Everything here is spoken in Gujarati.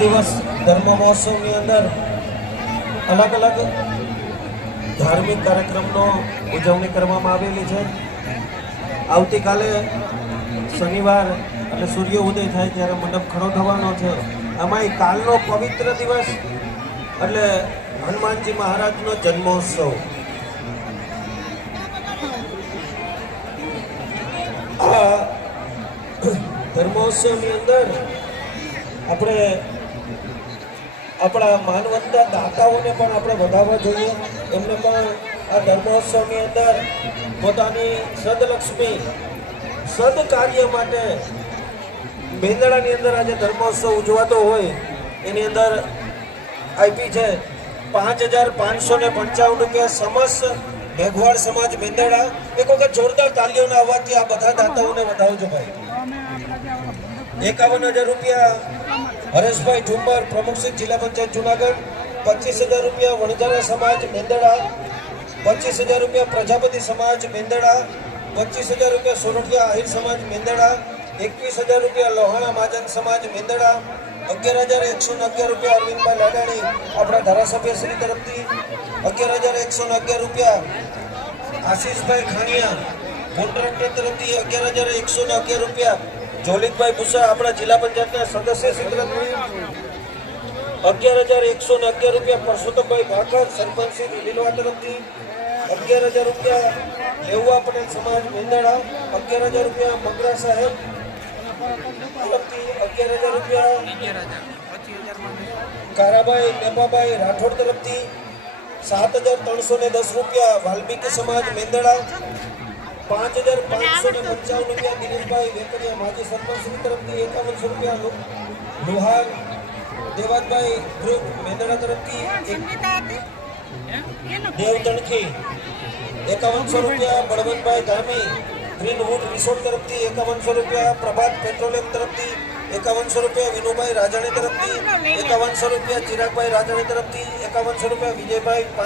દિવસ ધર્મ મહોત્સવની અંદર અલગ અલગ ધાર્મિક કાર્યક્રમનો ઉજવણી કરવામાં આવેલી છે. આવતીકાલે શનિવાર એટલે સૂર્ય ઉદય થાય ત્યારે મંડપ ખડો થવાનો છે. આમાંય કાલનો પવિત્ર દિવસ એટલે હનુમાનજી મહારાજનો જન્મોત્સવ. ધર્મોત્સવની અંદર આપણે આપણા માનવંતા દાતાઓને પણ આપણે વધારવા જોઈએ. એમને પણ આ ધર્મોત્સવની અંદર પોતાની સદલક્ષ્મી સદ કાર્ય માટે બેંદડાની અંદર આજે ધર્મોત્સવ ઉજવાતો હોય, એની અંદર આપી છે. પાંચ હજાર પાંચસો ને પંચાવન રૂપિયા સમસ્ત મેઘવાડ સમાજ મેંદાડા, એક વખત જોરદાર તાલીઓના અવાજથી આ બધા દાતાઓને વધાવજો ભાઈ. એકાવન હજાર રૂપિયા હરેશભાઈ ઠુંબર પ્રમુખસિંહ જિલ્લા પંચાયત જુનાગઢ, પચીસ હજાર રૂપિયા વણઝારા સમાજ મેંદડા, પચીસ હજાર રૂપિયા પ્રજાપતિ સમાજ મેંદડા, પચીસ હજાર રૂપિયા સોરઠિયા આહિર સમાજ મેંદડા, એકવીસ હજાર રૂપિયા લોહાણા મહાજન સમાજ મેંદડા અગિયાર હજાર એકસો ને અગિયાર રૂપિયા અરવિંદભાઈ લાડાણી આપણા ધારાસભ્ય શ્રી તરફથી અગિયાર હજાર એકસો ને અગિયાર રૂપિયા. આશીષભાઈ ખાણિયા કોન્ટ્રાક્ટર તરફથી અગિયાર હજાર એકસો ને અગિયાર રૂપિયા. જોલિતભાઈ ભૂસા, આપણા જિલ્લા પંચાયતના સદસ્ય શ્રી તરફથી અગિયાર હજાર એકસો ને અગિયાર રૂપિયા. પરસોત્તમભાઈ ભાખર, સરપંચ શ્રી લીલવા તરફથી અગિયાર હજાર રૂપિયા. લેવા પટેલ સમાજ મેંદડા, અગિયાર હજાર રૂપિયા. મગરા સાહેબ અગિયાર હજાર રૂપિયા કારાભાઈ મેપાભાઈ રાઠોડ તરફથી સાત હજાર ત્રણસો ને દસ રૂપિયા વાલ્મીકી સમાજ મેંદડા, પાંચ હજાર પાંચસો ને પંચાવન રૂપિયા દિનેશભાઈ વેકરિયા માજી સરપંચશ્રી તરફથી એકાવનસો રૂપિયા લો- દેવાતભાઈ ગ્રુપ મેંદડા તરફથી દેવ તણખી એકાવનસો રૂપિયા બળવંતભાઈ ધામી ગ્રીનવુડ રિસોર્ટ તરફથી એકાવનસો રૂપિયા, પ્રભાત પેટ્રોલિયમ તરફથી એકાવનસો રૂપિયા, વિનુભાઈ રાજાણી તરફથી એકાવનસો રૂપિયા, ચિરાગભાઈ રાજાણી તરફથી એકાવનસો રૂપિયા, વિજયભાઈ